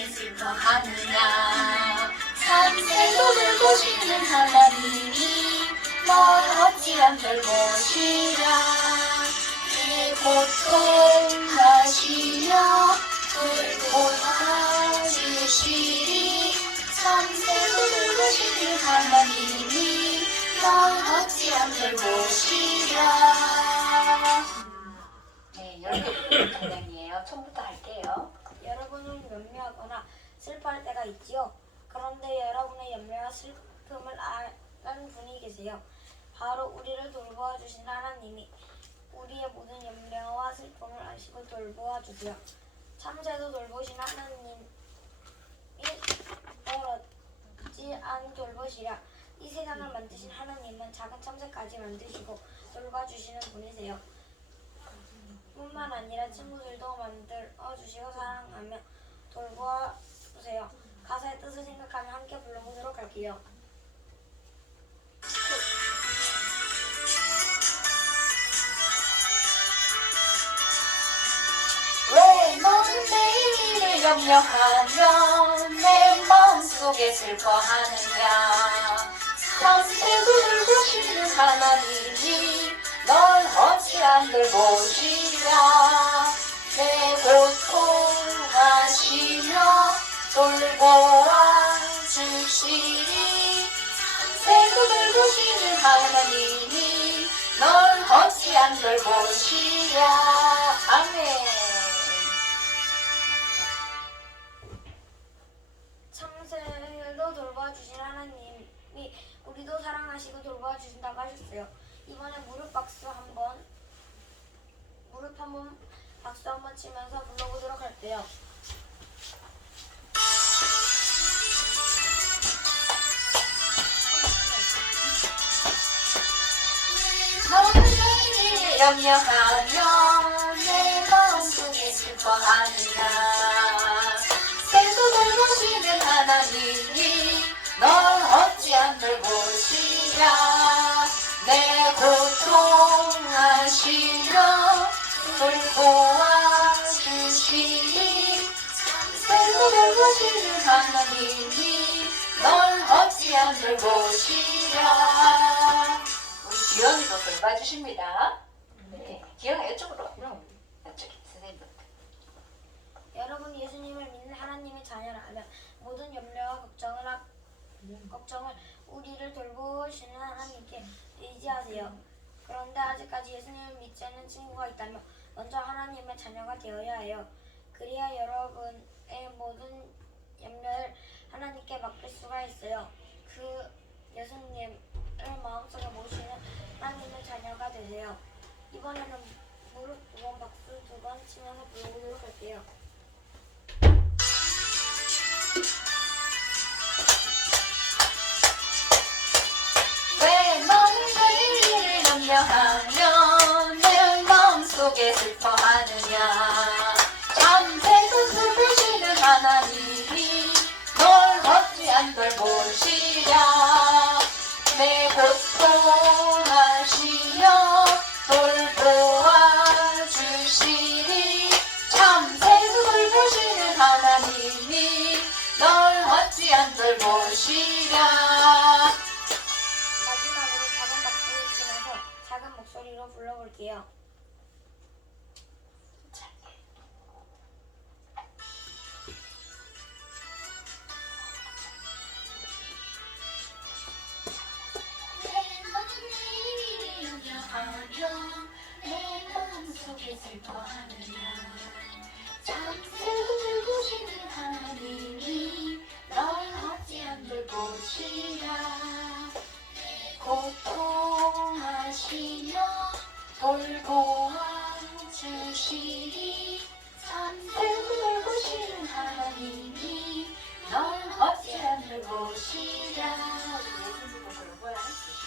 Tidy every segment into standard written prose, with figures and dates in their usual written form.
속에 슬퍼하느냐. 참새도 들고 싶는 하나님이 널 어찌한 돌보시랴. 내 고통하시며 돌보아주시리. 참새도 들고 싶는 하나님이 널 어찌한 돌보시랴. 네, 여러분 동양이에요. 처음부터 할게요. 여러분은 염려하거나 슬퍼할 때가 있지요. 그런데 여러분의 염려와 슬픔을 아는 분이 계세요. 바로 우리를 돌보아 주신 하나님이 우리의 모든 염려와 슬픔을 아시고 돌보아 주세요. 참새도 돌보신 하나님이 어찌 안 돌보시랴. 이 세상을 만드신 하나님은 작은 참새까지 만드시고 돌봐주시는 분이세요. 뿐만 아니라 친구들도 만들어 주시고 사랑하며 돌보아 주세요. 가사의 뜻을 생각하며 함께 불러보도록 할게요. 왜 너는 내일을 염려하며 내 마음속에 슬퍼하느냐. 참새도 들고 싶는 하나님이 널 어찌한 돌보시랴. 내 고통하시며 돌보아 주시리. 참새도 들고 싶는 하나님이 널 어찌한 돌보시랴. 아멘. 참새도 돌봐주신 하나님이 우리도 사랑하시고 돌봐주신다고 하셨어요. 이번에 무릎 한번 박수 한번 치면서 불러보도록 할게요. 너는 내일을 염려하며 내 마음속에 슬퍼하느냐. 새도 돌보시는 하나님이 널 어찌한 돌보시랴. 내 고통하시며 돌보아 주시리. 새도 돌보시는 하나님이 널 어찌한 돌보시랴. 우리 기영이도 돌봐주십니다. 네, 기영아 이쪽으로. 이쪽에 선생님부터. 여러분 예수님을 믿는 하나님의 자녀라면 모든 염려와 걱정을 우리를 돌보시는 하나님께 의지하세요. 그런데 아직까지 예수님을 믿지 않는 친구가 있다면 먼저 하나님의 자녀가 되어야 해요. 그래야 여러분의 모든 염려를 하나님께 맡길 수가 있어요. 그 예수님을 마음속에 모시는 하나님의 자녀가 되세요. 이번에는 무릎 2번 박수 2번 치면서 불러보도록 할게요. 왜 너는 내일을 염려하며 내 마음속에 슬퍼하느냐. 참새도 돌보시는 하나님이 널 어찌한 돌보시랴. 내 고통하시며 돌보아 주시리. 참새도 돌보시는 하나님이 널 어찌한 돌보시랴. 마지막으로 작은 박수를 치면서 작은 목소리로 불러볼게요. 내 마음속에 슬퍼하느냐. 참새도 돌보시는 하나님이 널 어찌한 돌보시랴. 내 고통하시며 돌보아 주시리. 참새도 돌보시는 하나님이 널 어찌한 돌보시랴. 예수님도 돌보아 주십니다.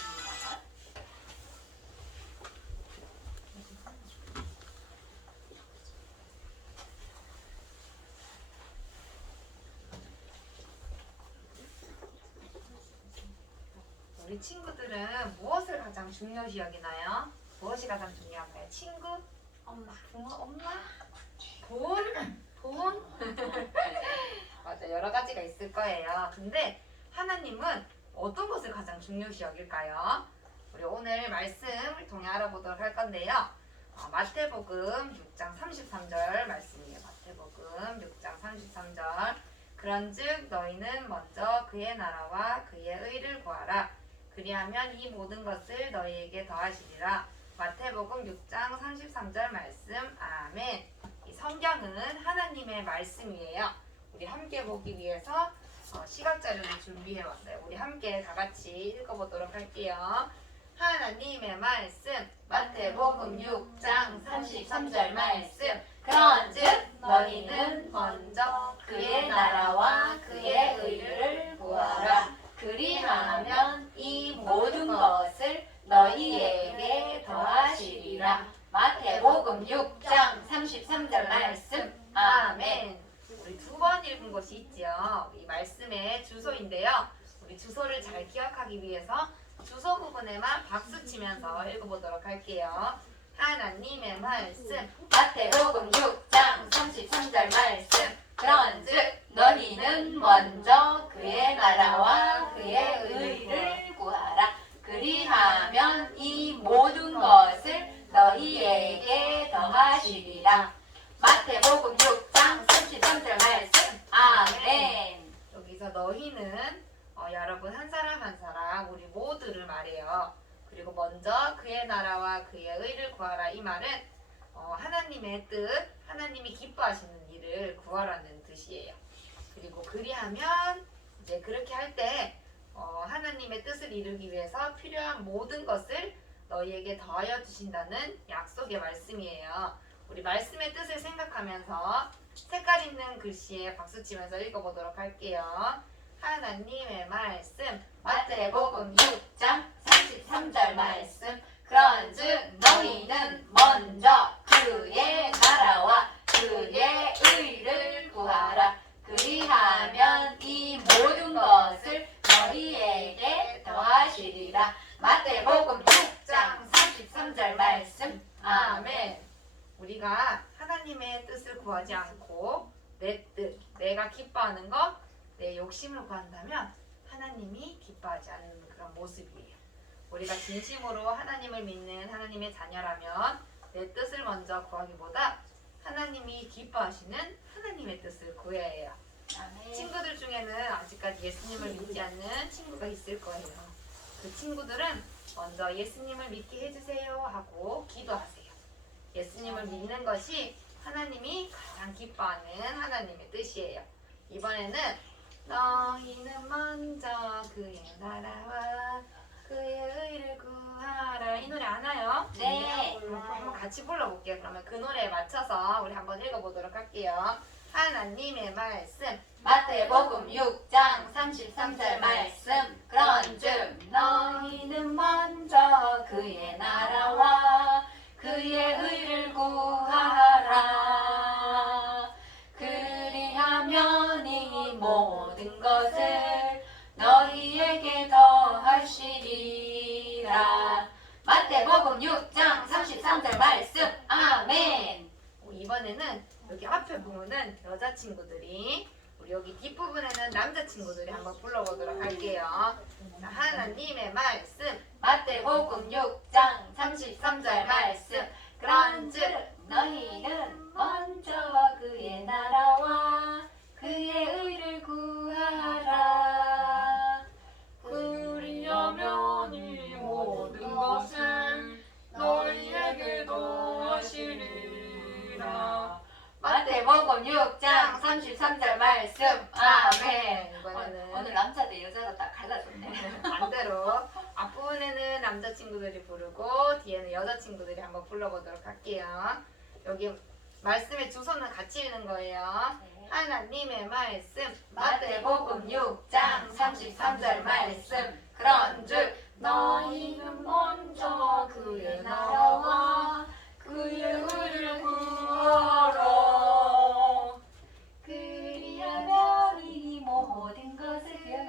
우리 친구들은 무엇을 가장 중요시 여기나요? 무엇이 가장 중요한가요? 친구? 엄마. 부모? 엄마? 돈? 돈? 있을 거예요. 근데 하나님은 어떤 것을 가장 중요시 여길까요? 우리 오늘 말씀을 통해 알아보도록 할 건데요. 마태복음 6장 33절 말씀이에요. 마태복음 6장 33절. 그런즉 너희는 먼저 그의 나라와 그의 의를 구하라. 그리하면 이 모든 것을 너희에게 더하시리라. 마태복음 6장 33절 말씀. 아멘. 이 성경은 하나님의 말씀이에요. 우리 함께 보기 위해서 시각자료를 준비해 왔어요. 우리 함께 다 같이 읽어보도록 할게요. 하나님의 말씀. 마태복음 6장 33절 말씀. 그런즉 너희는 먼저 그의 나라와 그의 의를 구하라. 그리하면 이 모든 것을 너희에게 더하시리라. 마태복음 6장 33절 말씀. 아멘. 우리 두 번 읽은 것이 있죠. 이 말씀의 주소인데요. 우리 주소를 잘 기억하기 위해서 주소 부분에만 박수 치면서 읽어보도록 할게요. 하나님의 말씀. 마태복음 6장 33절 말씀. 그런즉 너희는 먼저 그의 나라와 그의 의를 구하라. 그리하면 이 모든 것을 너희에게 더하시리라. 마태복음 6장 33절 말씀. 아멘. 여기서 너희는 여러분 한 사람 한 사람 우리 모두를 말해요. 그리고 먼저 그의 나라와 그의 의를 구하라. 이 말은 하나님의 뜻, 하나님이 기뻐하시는 일을 구하라는 뜻이에요. 그리고 그리하면 이제 그렇게 할 때 하나님의 뜻을 이루기 위해서 필요한 모든 것을 너희에게 더하여 주신다는 약속의 말씀이에요. 우리 말씀의 뜻을 생각하면서 색깔 있는 글씨에 박수치면서 읽어보도록 할게요. 하나님의 말씀. 마태복음 6장 33절 말씀. 그런즉 너희는 먼저 그의 나라와 그의 의를 구하라. 그리하면 이 모든 것을 너희에게 더하시리라. 마태복음 6장 33절 말씀. 아멘. 우리가 하나님의 뜻을 구하지 않고 내 뜻, 내가 기뻐하는 것, 내 욕심을 구한다면 하나님이 기뻐하지 않는 그런 모습이에요. 우리가 진심으로 하나님을 믿는 하나님의 자녀라면 내 뜻을 먼저 구하기보다 하나님이 기뻐하시는 하나님의 뜻을 구해야 해요. 친구들 중에는 아직까지 예수님을 믿지 않는 친구가 있을 거예요. 그 친구들은 먼저 예수님을 믿게 해주세요 하고 기도하세요. 예수님을 믿는 것이 하나님이 가장 기뻐하는 하나님의 뜻이에요. 이번에는 너희는 먼저 그의 나라와 그의 의를 구하라. 이 노래 아나요? 네. 한번 같이 불러볼게요. 그러면 그 노래에 맞춰서 우리 한번 읽어보도록 할게요. 하나님의 말씀. 마태복음 6장 33절 말씀. 그런즉 너희는 먼저 그의 나라와 그의 의를 구하라. 그리하면 이 모든 것을 너희에게 더하시리라. 마태복음 6장 33절 말씀. 아멘. 이번에는 여기 앞에 부분은 여자친구들이, 우리 여기 뒷부분에는 남자친구들이 한번 불러보도록 할게요. 자, 하나님의 말씀. 마태복음 6장 33절 말씀. 그런즉 너희는 먼저 그의 나라와 그의 의를 구하라. 그리하면 이 모든 것을 너희에게 더하시리라. 마태복음 6장 33절 말씀. 아멘. 이번에는 오늘 남자 대 여자가 딱 갈라졌네. 반대로 앞부분에는 남자친구들이 부르고 뒤에는 여자친구들이 한번 불러보도록 할게요. 여기 말씀의 주소는 같이 읽는 거예요. 하나님의 말씀. 마태복음 6장 33절 말씀. 그런즉 너희는 먼저 그의 나라와 그의 의를 구하라. 그리하면 이 모든 것을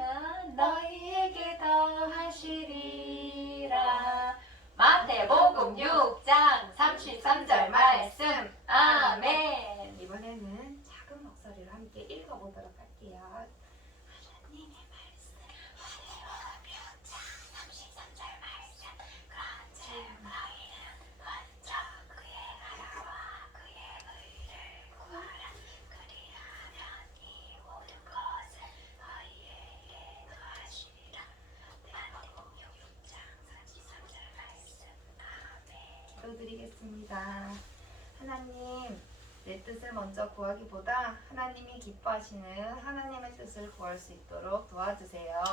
너희에게 더하시리라. 마태복음 6장 33절 말씀. 아멘. 이번에는 작은 목소리로 함께 읽어보도록 할게요. 하나님의 말씀 기도드리겠습니다. 하나님, 내 뜻을 먼저 구하기보다 하나님이 기뻐하시는 하나님의 뜻을 구할 수 있도록 도와주세요.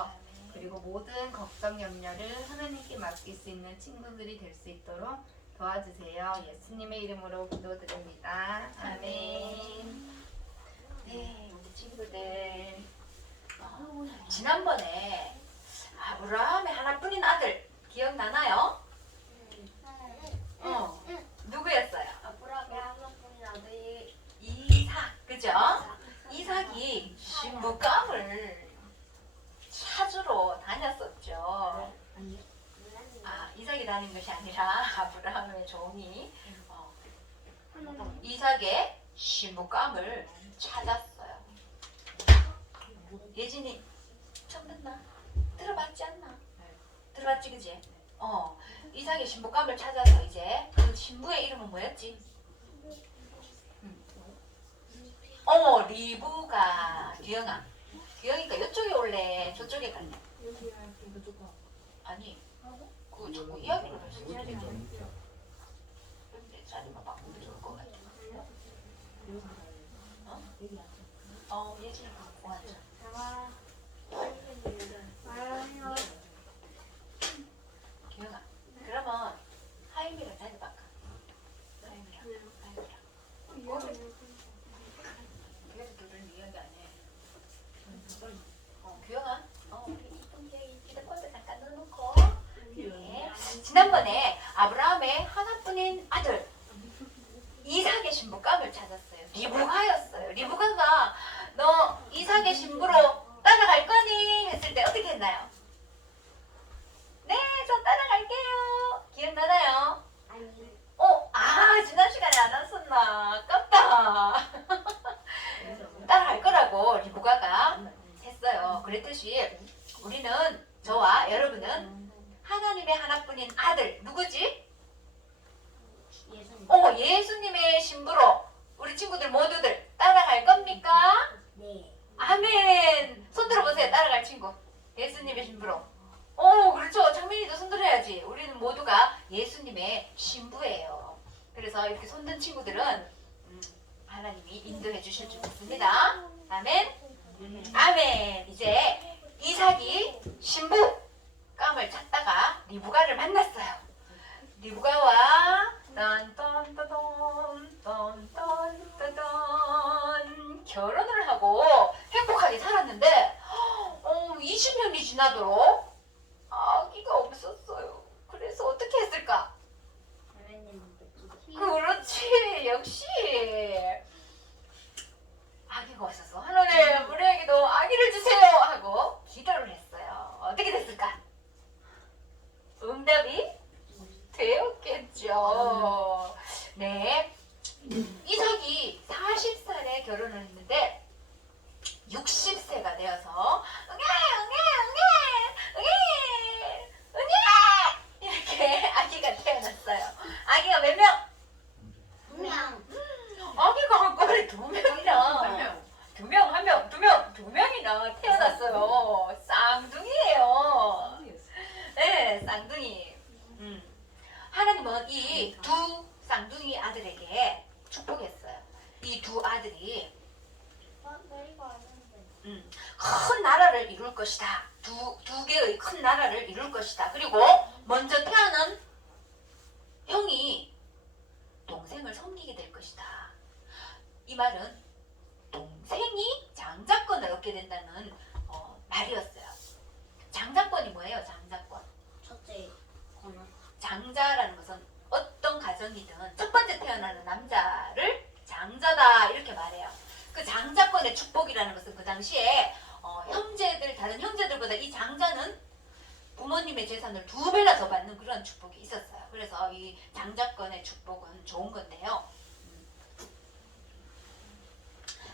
그리고 모든 걱정 염려를 하나님께 맡길 수 있는 친구들이 될 수 있도록 도와주세요. 예수님의 이름으로 기도드립니다. 아멘. 네, 우리 친구들 지난번에 아브라함의 하나뿐인 아들 기억나나요? 누구였어요? 아브라함의 하나뿐인 아들이 이삭, 그죠? 이삭이 신부감을 찾으러 다녔었죠. 이삭이 다닌 것이 아니라 아브라함의 종이 이삭의 신부감을 찾았어요. 예진이 처음 듣나? 들어봤지 않나? 들어봤지, 그지? 이삭의 신부감을 찾아서 이제 그 신부의 이름은 뭐였지? 리브가. 규영아, 규영이가 이쪽에 올래? 저쪽에 갈래? 아니, 그 자꾸 이야기를 할 수 있어. 내 자리만 바꾸면 좋을 것 같아. 예진이 갖고 와줘. 규영아, 그러면 하임이랑 자리 바꿔. 하임이랑. 그래도 둘은 이야기 안 해. 규영아, 우리 이쁜 규영이 휴대폰도 잠깐 넣어놓고. 네. 지난번에 아브라함의 하나뿐인 아들 이삭의 신부감을 찾았어요. 리브가였어요. 리브가가 너 이삭의 신부로 따라갈 거니? 했을 때 어떻게 했나요? 네, 저 따라갈게요. 기억나나요? 지난 시간에 안 왔었나? 아깝다. 따라갈 거라고 리브가가 했어요. 그랬듯이 우리는, 저와 여러분은 하나님의 하나뿐인 아들, 누구지? 예수님의 신부로 우리 친구들 모두들 따라갈 겁니까? 네. 아멘. 손 들어보세요. 따라갈 친구. 예수님의 신부로. 그렇죠. 장민이도 손 들어야지. 우리는 모두가 예수님의 신부예요. 그래서 이렇게 손든 친구들은 하나님이 인도해 주실 줄 믿습니다. 아멘. 아멘. 이제 이삭이 신부감을 찾다가 리브가를 만났어요. 리브가와 결혼을 하고 행복하게 살았는데 20년이 지나도록 아기가 없었어요. 그래서 어떻게 했을까? 그렇지, 역시 아기가 없어서 하나님, 우리에게도 아기를 주세요 하고 기도를 했어요. 어떻게 됐을까? 응답이 되었겠죠. 네, 이삭이 40살에 결혼을 했는데 60세가 되어서 이렇게 아기가 태어났어요. 아기가 몇 명? 2명. 아기가 한꺼번에 2명이나 두 명이나 태어났어요. 쌍둥이에요. 네, 쌍둥이. 하나님은 이 두 쌍둥이 아들에게 축복했어요. 이 두 아들이 큰 나라를 이룰 것이다. 두 개의 큰 나라를 이룰 것이다. 그리고 먼저 태어난 형이 동생을 섬기게 될 것이다. 이 말은 동생이 장자권을 얻게 된다는 말이었어요. 장자권이 뭐예요? 장자권. 첫째 권한. 장자라는 것은 어떤 가정이든 첫 번째 태어나는 남자를 장자다 이렇게 말해요. 그 장자권의 축복이라는 것은 그 당시에 다른 형제들보다 이 장자는 부모님의 재산을 2배나 더 받는 그런 축복이 있었어요. 그래서 이 장자권의 축복은 좋은 건데요.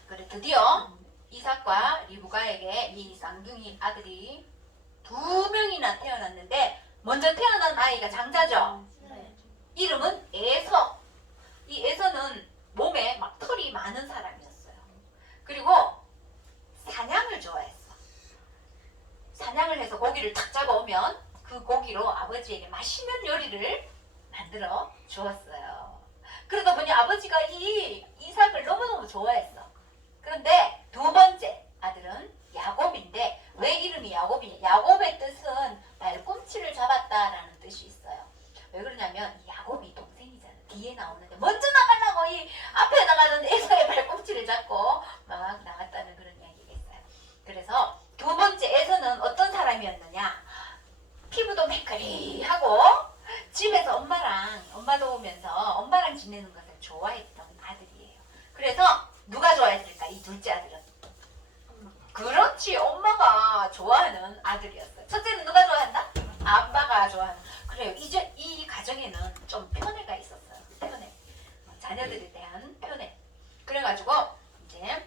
그래, 드디어 이삭과 리브가에게 이 쌍둥이 아들이 2명이나 태어났는데 먼저 태어난 아이가 장자죠. 네. 이름은 에서. 이 에서는 몸에 막 털이 많은 사람이었어요. 그리고 사냥을 좋아했어. 사냥을 해서 고기를 탁 잡아오면 그 고기로 아버지에게 맛있는 요리를 만들어 주었어요. 그러다 보니 아버지가 이 이삭을 너무너무 좋아했어. 그런데 2번째 아들은 야곱인데 왜 이름이 야곱이냐? 야곱의 뜻은 발꿈치를 잡았다라는 뜻이 있어요. 왜 그러냐면 이 야곱이 동생이잖아. 뒤에 나오는데 먼저 나가려고 이 앞에 나가는 에서의 발꿈치를 잡고 막 나갔다는 그런 이야기가 있어요. 그래서 2번째 에서는 어떤 사람이었느냐? 피부도 매끄리하고 집에서 엄마 도우면서 엄마랑 지내는 것을 좋아했던 아들이에요. 그래서 누가 좋아했을까? 이 둘째 아들은. 그렇지, 엄마가 좋아하는 아들이었어요. 첫째는 누가 좋아한다? 아빠가 좋아하는. 그래요. 이제 이 가정에는 좀 편애가 있었어요. 편애. 자녀들에 대한 편애. 그래가지고 이제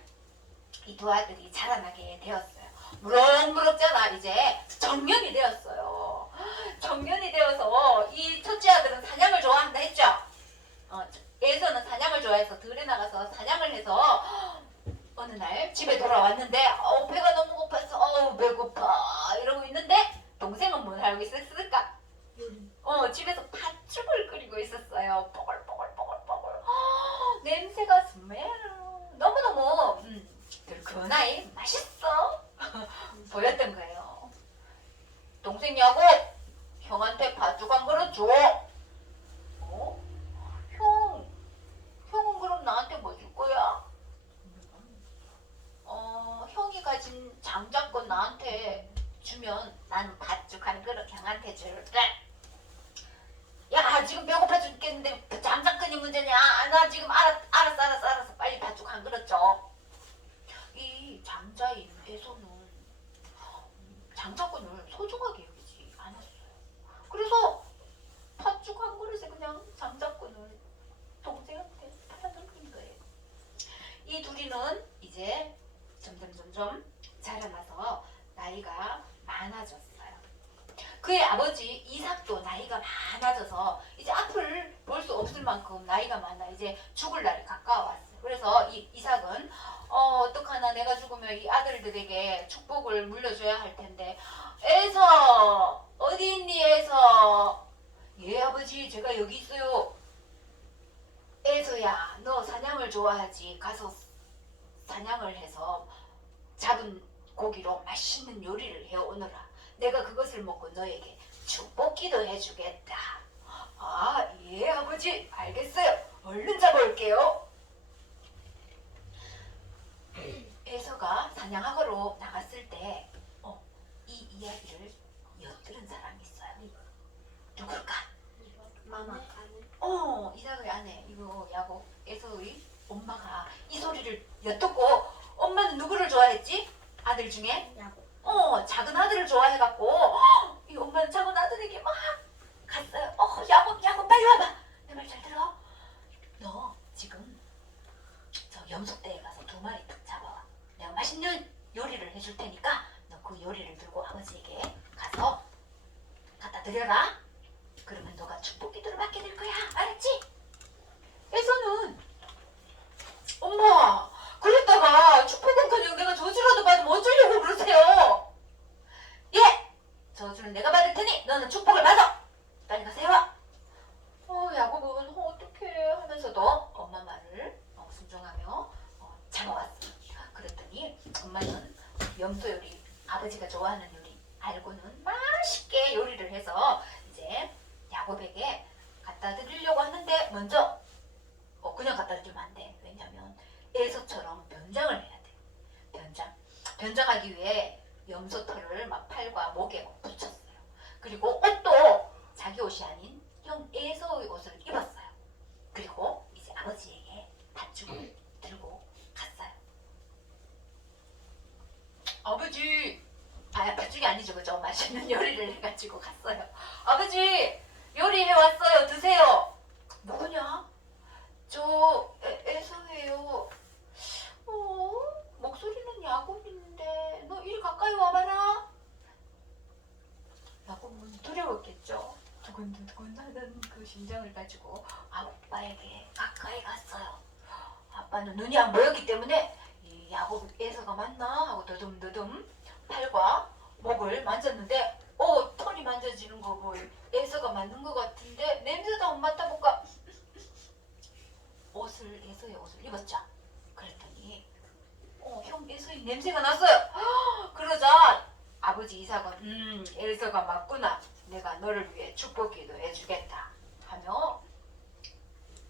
이 2 아들이 자라나게 되었어요. 무럭무럭 자라 이제 정년이 되었어요. 정년이 되어서 이 첫째 아들은 사냥을 좋아한다 했죠. 에서는 사냥을 좋아해서 들에 나가서 사냥을 해서 어느 날 집에 돌아왔는데 배가 너무 고파서 배고파 이러고 있는데 동생은 뭘 하고 있었을까? 집에서 팥죽을 끓이고 있었어요. 뽀글뽀글뽀글뽀글. 냄새가 스멜. 너무너무 들큰하이 맛있어 보였던 거예요. 동생 야곱, 형한테 팥죽 한 그릇 줘. 형은 그럼 나한테 뭐 줄 거야? 형이 가진 장자권 나한테 주면 나는 팥죽 한 그릇 형한테 줄게. 야, 지금 배고파 죽겠는데 장자권이 문제냐? 나 지금 알았어. 빨리 팥죽 한 그릇 줘. 이 장자인 에서는 장자권을 소중하게 여기지 않았어요. 그래서 팥죽 한 그릇에 그냥 장자권을 동생한테 팔아넘긴 거예요. 이 둘이는 이제 점점 자라나서 나이가 많아졌어요. 그의 아버지 이삭도 나이가 많아져서 이제 앞을 볼 수 없을 만큼 나이가 많아 이제 죽을 날이 가까워왔어요. 그래서 이 이삭은 어떡하나 내가 죽으면 이 아들들에게 축복을 물려줘야 할 텐데 에서 어디 있니 에서? 예 아버지 제가 여기 있어요. 에서야 너 사냥을 좋아하지? 가서 사냥을 해서 잡은 고기로 맛있는 요리를 해오너라. 내가 그것을 먹고 너에게 축복기도 해주겠다. 아, 예 아버지 알겠어요. 얼른 잡아올게요. 에서가 사냥하러 나갔을 때 이 이야기를 엿들은 사람이 있어요. 누굴까? 마마. 이삭의 아내 이거 야곱 에서의 엄마가 이 소리를 엿듣고 엄마는 누구를 좋아했지? 아들 중에? 야곱. 작은 아들을 좋아해갖고 이 엄마는 작은 아들에게 막 갔어요. 야곱 빨리 와봐. 내 말 잘 들어. 너 지금 저 염소대에 가서 2마리 딱 잡아와. 내가 맛있는 요리를 해줄 테니까 너 그 요리를 들고 아버지에게 가서 갖다 드려라. 그러면 너가 축복 기도를 받게 될 거야. 알았지? 에서는 엄마 그랬다가 축복은 그냥 내가 저주라도 받으면 어쩌려고 그러세요? 예! 저주는 내가 받을 테니 너는 축복을 받아! 빨리 가서 해와! 야곱은 어떡해 하면서도 엄마 말을 순종하며 잡아왔어. 그랬더니 엄마는 염소 요리, 아버지가 좋아하는 요리 알고는 맛있게 요리를 해서 이제 야곱에게 갖다 드리려고 하는데 먼저 그냥 갖다 드리면 안 돼. 왜냐면 에서처럼 변장을 해야 돼. 변장하기 위해 염소 털을 막 팔과 목에 붙였어요. 그리고 옷도 자기 옷이 아닌 형 에서의 옷을 입었어요. 그리고 이제 아버지에게 팥죽을 들고 갔어요. 아버지, 팥죽이 아니죠, 그죠? 맛있는 요리를 해가지고 갔어요. 아버지, 요리해 왔어요. 드세요. 누구냐? 저 에서예요. 목소리는 야곱 두근두근하던 그 심장을 가지고 아빠에게 가까이 갔어요. 아빠는 눈이 안 보였기 때문에 이 야곱 에서가 맞나 하고 더듬더듬 팔과 목을 만졌는데 털이 만져지는 거 보여. 에서가 맞는 것 같은데 냄새도 안 맡아볼까? 에서의 옷을 입었죠. 그랬더니 형 에서의 냄새가 났어요. 그러자 아버지 이삭은 에서가 맞구나. 내가 너를 위해 축복기도 해주겠다 하며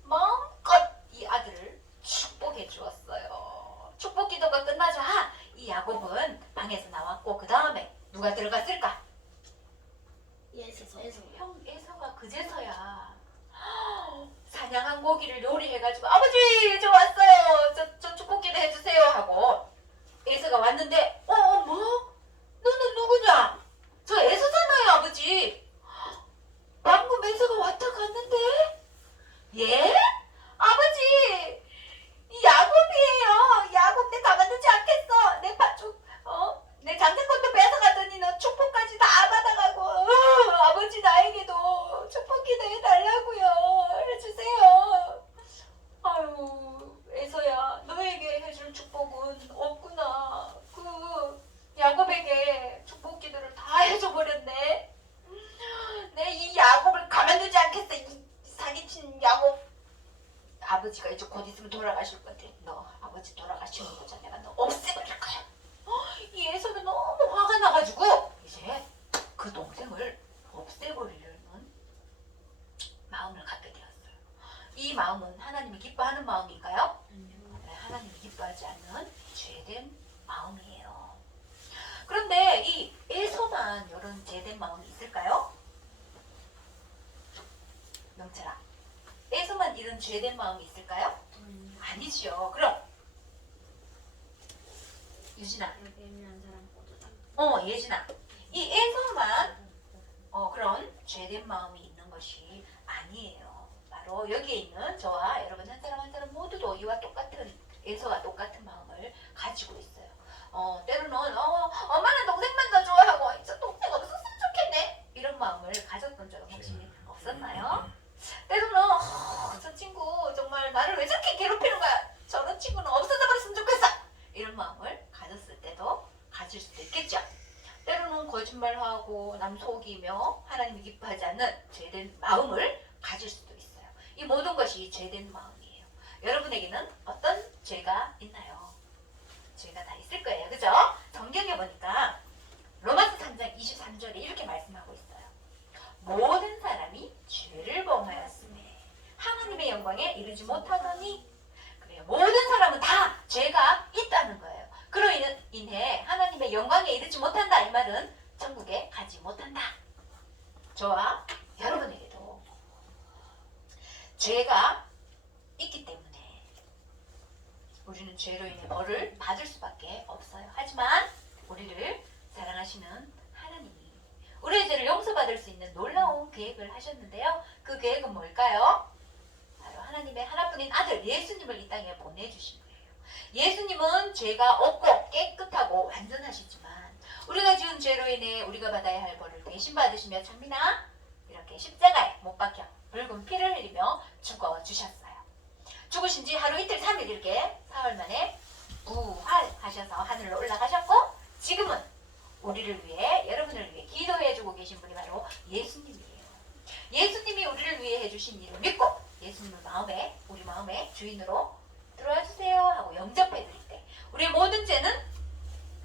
마음껏 이 아들을 축복해 주었어요. 축복기도가 끝나자 이 야곱은 방에서 나왔고 그 다음에 누가 들어갔을까? 형 에서가 그제서야 사냥한 고기를 요리해가지고 아버지 저 왔어요. 저 축복기도 해주세요 하고 에서가 왔는데 뭐? 너는 누구냐? 저 에서잖아요 아버지. 방금 에서가 왔다 갔는데? 예? 아버지 이 야곱이에요. 야곱 내 가만두지 않겠어. 내 장생권도 뺏어가더니 너 축복까지 다 받아가고 아버지 나에게도 축복기도 해달라고요. 해주세요. 아유 에서야 너에게 해줄 축복은 없구나. 그 야곱에게 축복기도를 다 해줘버렸네. 내 이 야곱을 가만두지 않겠어. 이 사기친 야곱. 아버지가 이제 곧 있으면 돌아가실 건데 너 아버지 돌아가시는 거잖아. 내가 너 없애버릴 거야. 이 에서는 너무 화가 나가지고 이제 그 동생을 없애버리려는 마음을 갖게 되었어요. 이 마음은 하나님이 기뻐하는 마음인가요? 네, 하나님이 기뻐하지 않는 죄된 마음이에요. 그런데 이 에서만 이런 죄된 마음이 있을까요? 명철아, 에서만 이런 죄된 마음이 있을까요? 아니죠. 그럼 유진아, 예진아, 이 에서만 그런 죄된 마음이 있는 것이 아니에요. 바로 여기에 있는 저와 여러분 한 사람 한 사람 모두도 이와 똑같은 에서와 똑같은 마음을 가지고 있어요. 때로는 엄마는 동생만 더 좋아하고 저 동생 없었으면 좋겠네 이런 마음을 가졌던 적 혹시 없었나요? 때로는 저 친구 정말 나를 왜 저렇게 괴롭히는 거야? 저런 친구는 없어져 버렸으면 좋겠어 이런 마음을 가졌을 때도 가질 수도 있겠죠. 때로는 거짓말하고 남 속이며 하나님이 기뻐하지 않는 죄된 마음을 가질 수도 있어요. 이 모든 것이 죄된 마음이에요. 여러분에게는 어떤 죄가 있나요? 죄가 다 있을 거예요. 그죠? 성경에 보니까 로마서 3장 23절에 이렇게 말씀하고 있어요. 모든 사람이 죄를 범하였으니 하나님의 영광에 이르지 못하더니 그래요. 모든 사람은 다 죄가 있다는 거예요. 그로 인해 하나님의 영광에 이르지 못한다. 이 말은 천국에 가지 못한다. 저와 여러분에게도 죄가 있기 때문에 우리는 죄로 인해 벌을 받을 수밖에 없어요. 하지만 우리를 사랑하시는 하나님이 우리의 죄를 용서받을 수 있는 놀라운 계획을 하셨는데요. 그 계획은 뭘까요? 바로 하나님의 하나뿐인 아들 예수님을 이 땅에 보내주신 거예요. 예수님은 죄가 없고 깨끗하고 완전하시지만 우리가 지은 죄로 인해 우리가 받아야 할 벌을 대신 받으시며 장미나 이렇게 십자가에 못 박혀 붉은 피를 흘리며 죽어주셨어요. 죽으신 지 하루 이틀 3일 이렇게 사흘 만에 부활하셔서 하늘로 올라가셨고 지금은 우리를 위해 여러분을 위해 기도해주고 계신 분이 바로 예수님이에요. 예수님이 우리를 위해 해주신 일을 믿고 예수님을 우리 마음의 주인으로 들어와 주세요 하고 영접해 드릴 때 우리의 모든 죄는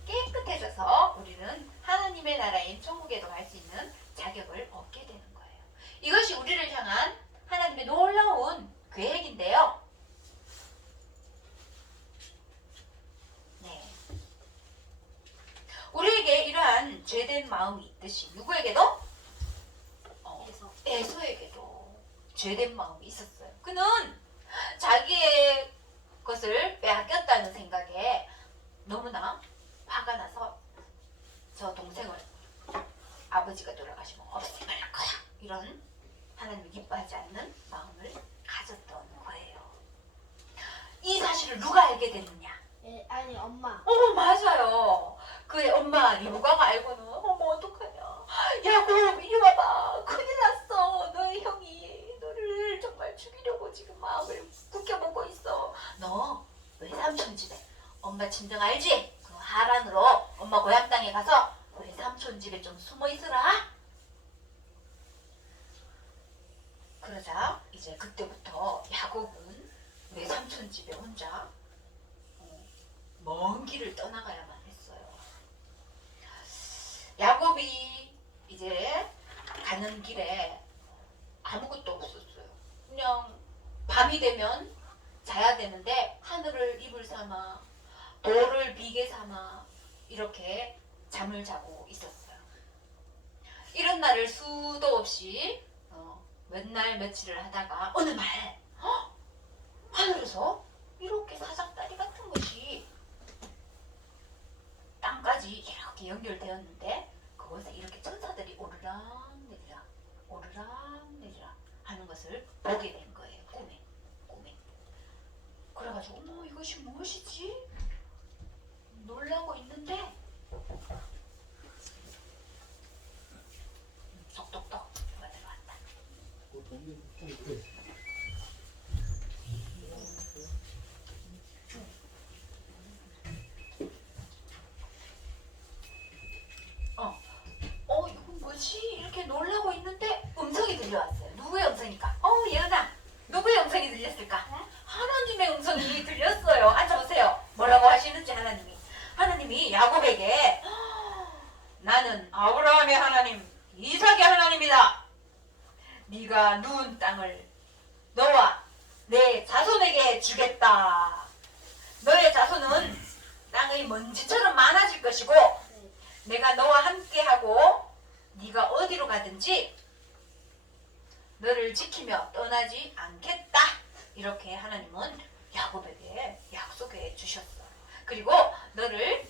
깨끗해져서 우리는 하나님의 나라인 천국에도 갈 수 있는 자격을 얻게 되는 거예요. 이것이 우리를 향한 하나님의 놀라운 계획인데요. 네. 우리에게 이러한 죄된 마음이 있듯이 누구에게도? 에서에게도 죄된 마음이 있었어요. 그는 자기의 것을 빼앗겼다는 생각에 너무나 화가 나서 저 동생을 아버지가 돌아가시면 없애버릴 거야. 이런 하나님이 기뻐하지 않는 마음을 가졌던 거예요. 이 사실을 누가 알게 됐느냐? 아니 엄마. 맞아요. 그의 엄마 리브가가 알고는 어떡하냐. 야곱 이리 와봐. 큰일 났어. 엄마 친정 알지? 그 하란으로 엄마 고향 땅에 가서 우리 삼촌 집에 좀 숨어 있으라. 그러자 이제 그때부터 야곱은 내 삼촌 집에 혼자 먼 길을 떠나가야만 했어요. 야곱이 이제 가는 길에 아무것도 없었어요. 그냥 밤이 되면 자야 되는데 하늘을 이불 삼아 돌을 비계 삼아 이렇게 잠을 자고 있었어요. 이런 날을 수도 없이 몇 날 며칠을 하다가 어느 날 하늘에서 이렇게 사자다리 같은 것이 땅까지 이렇게 연결되었는데 그곳에 이렇게 천사들이 오르락 내리락 오르락 내리락 하는 것을 보게 된 거예요. 꿈에. 그래가지고 어머 이것이 무엇이지? 놀라고 있는데 똑똑똑 누가 들어왔다. 이건 뭐지? 이렇게 놀라고 있는데 음성이 들려왔어요. 누구의 음성일까? 예은아, 누구의 음성이 들렸을까? 하나님의 음성이 들렸어요. 앉아보세요. 뭐라고 하시는지 하나님이 야곱에게 나는 아브라함의 하나님, 이삭의 하나님이다. 네가 누운 땅을 너와 내 자손에게 주겠다. 너의 자손은 땅의 먼지처럼 많아질 것이고 내가 너와 함께하고 네가 어디로 가든지 너를 지키며 떠나지 않겠다. 이렇게 하나님은 야곱에게 약속해 주셨어요. 그리고 너를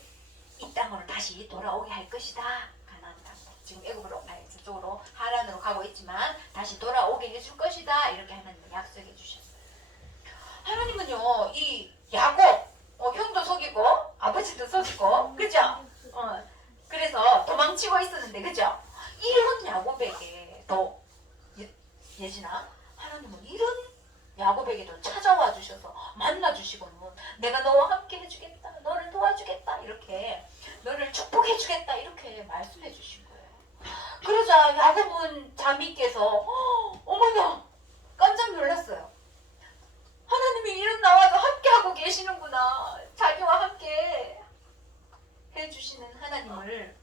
이 땅으로 다시 돌아오게 할 것이다. 가나안 땅. 지금 애굽으로 저쪽으로 하란으로 가고 있지만 다시 돌아오게 해줄 것이다. 이렇게 하나님은 약속해 주셨어요. 하나님은요 이 야곱 형도 속이고 아버지도 속이고 그죠? 그래서 도망치고 있었는데 그죠? 이런 야곱에게도 예진아 하나님은 이런 야곱에게도 찾아와 주셔서 만나 주시고는 내가 너와 함께 해주겠다 너를 도와주겠다 이렇게 너를 축복해 주겠다 이렇게 말씀해 주신 거예요. 그러자 야곱은 잠이 깨서 어머나 깜짝 놀랐어요. 하나님이 이런 나와도 함께하고 계시는구나. 자기와 함께 해주시는 하나님을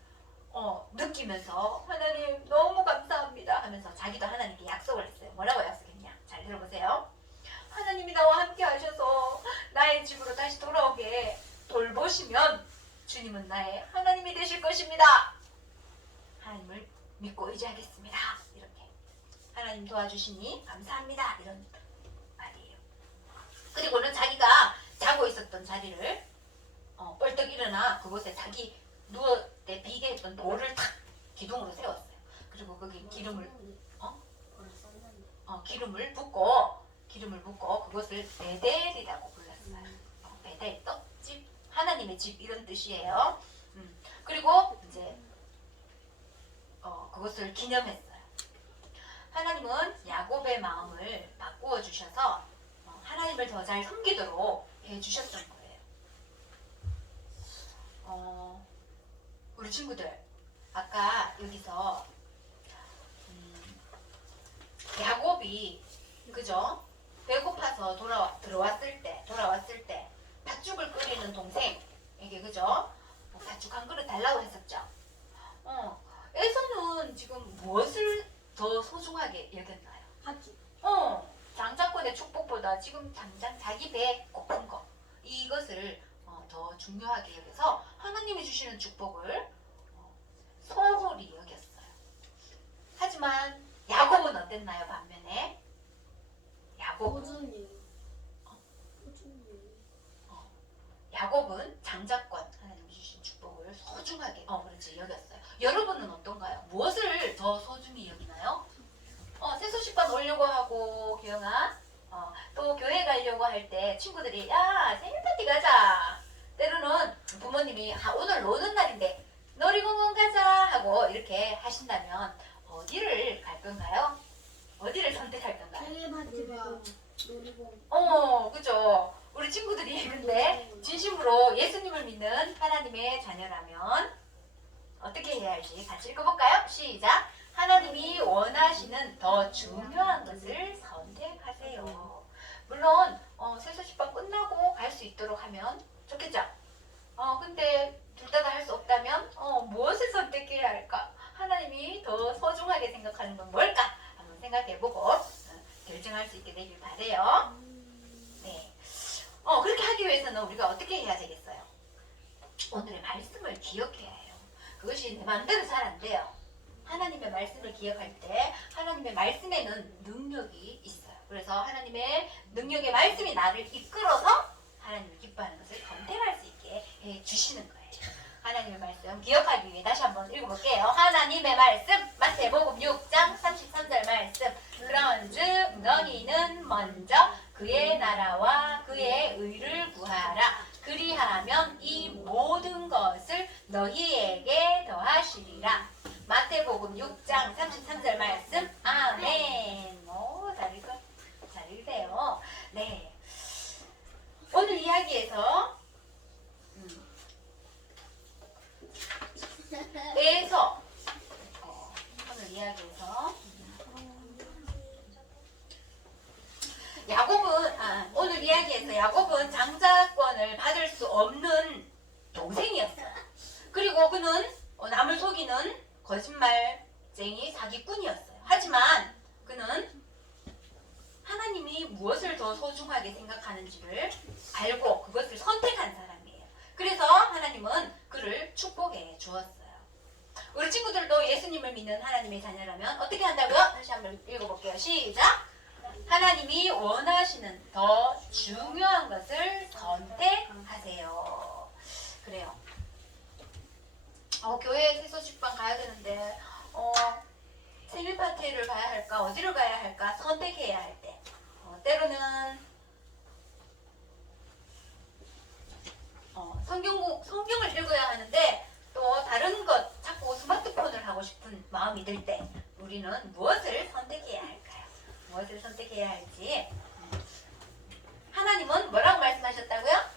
느끼면서 하나님 너무 감사합니다 하면서 자기도 하나님께 약속을 했어요. 뭐라고 약속했냐? 잘 들어보세요. 하나님이 나와 함께 하셔서 나의 집으로 다시 돌아오게 돌보시면 주님은 나의 하나님이 되실 것입니다. 하나님을 믿고 의지하겠습니다. 이렇게 하나님 도와주시니 감사합니다. 이런 말이에요. 그리고는 자기가 자고 있었던 자리를 벌떡 일어나 그곳에 자기 누웠대 비게 했던 돌을 탁 기둥으로 세웠어요. 그리고 거기 기름을 붓고 그것을 베델이라고 불렀어요. 베델 떡집 하나님의 집 이런 뜻이에요. 그리고 이제 그것을 기념했어요. 하나님은 야곱의 마음을 바꾸어 주셔서 하나님을 더 잘 섬기도록 해주셨던 거예요. 우리 친구들 아까 여기서 야곱이 그죠? 배고파서 돌아왔을 때 팥죽을 끓이는 동생에게 그죠? 팥죽 한 그릇 달라고 했었죠. 에서는 지금 무엇을 더 소중하게 여겼나요? 팥죽. 장자권의 축복보다 지금 당장 자기 배에 고픈 거 이것을 더 중요하게 여겨서 하나님이 주시는 축복을 소홀히 여겼어요. 하지만 야곱은 어땠나요? 반면에 야곱은 장자권 하나님이 주신 축복을 소중하게 그렇지 여겼어요. 여러분은 어떤가요? 무엇을 더 소중히 여기나요? 세수식반 오려고 하고 교영아 또 교회 가려고 할 때 친구들이 야 생일파티 가자. 때로는 부모님이 오늘 노는 날인데 놀이공원 가자 하고 이렇게 하신다면 어디를 갈 건가요? 어디를 선택할 건가요? 생일 파티가 놀이공. 그죠. 우리 친구들이 근데 진심으로 예수님을 믿는 하나님의 자녀라면 어떻게 해야 할지 같이 읽어볼까요? 시작! 하나님이 원하시는 더 중요한 것을 선택하세요. 물론 세서식반 끝나고 갈 수 있도록 하면 좋겠죠? 근데 둘 다 할 수 없다면 무엇을 선택해야 할까? 하나님이 더 소중하게 생각하는 건 뭘까? 한번 생각해보고 결정할 수 있게 되길 바래요. 네. 그렇게 하기 위해서는 우리가 어떻게 해야 되겠어요? 오늘의 말씀을 기억해야 해요. 그것이 내 마음대로 잘 안 돼요. 하나님의 말씀을 기억할 때 하나님의 말씀에는 능력이 있어요. 그래서 하나님의 능력의 말씀이 나를 이끌어서 하나님을 기뻐하는 것을 선택할 수 있게 해주시는 거예요. 하나님의 말씀 기억하기 위해 다시 한번 읽어볼게요. 하나님의 말씀 마태복음 6장 33절 말씀 그런즉 너희는 먼저 그의 나라와 그의 의를 구하라. 그리하면 이 모든 것을 너희에게 더하시리라. 마태복음 6장 33절 말씀 아멘. 잘 읽으세요. 네. 오늘 이야기에서 오늘 이야기에서 오늘 이야기에서 야곱은 장자권을 받을 수 없는 동생이었어요. 그리고 그는 남을 속이는 거짓말쟁이 사기꾼이었어요. 하지만 그는 하나님이 무엇을 더 소중하게 생각하는지를 알고 그것을 선택한 사람이에요. 그래서 하나님은 그를 축복해 주었어요. 우리 친구들도 예수님을 믿는 하나님의 자녀라면 어떻게 한다고요? 다시 한번 읽어볼게요. 시작! 하나님이 원하시는 더 중요한 것을 선택하세요. 그래요. 교회 세서식반 가야 되는데 생일 파티를 가야 할까? 어디를 가야 할까? 선택해야 할 때. 때로는 성경을 읽어야 하는데 또 다른 것 자꾸 스마트폰을 하고 싶은 마음이 들 때 우리는 무엇을 선택해야 할까요? 무엇을 선택해야 할지 하나님은 뭐라고 말씀하셨다고요?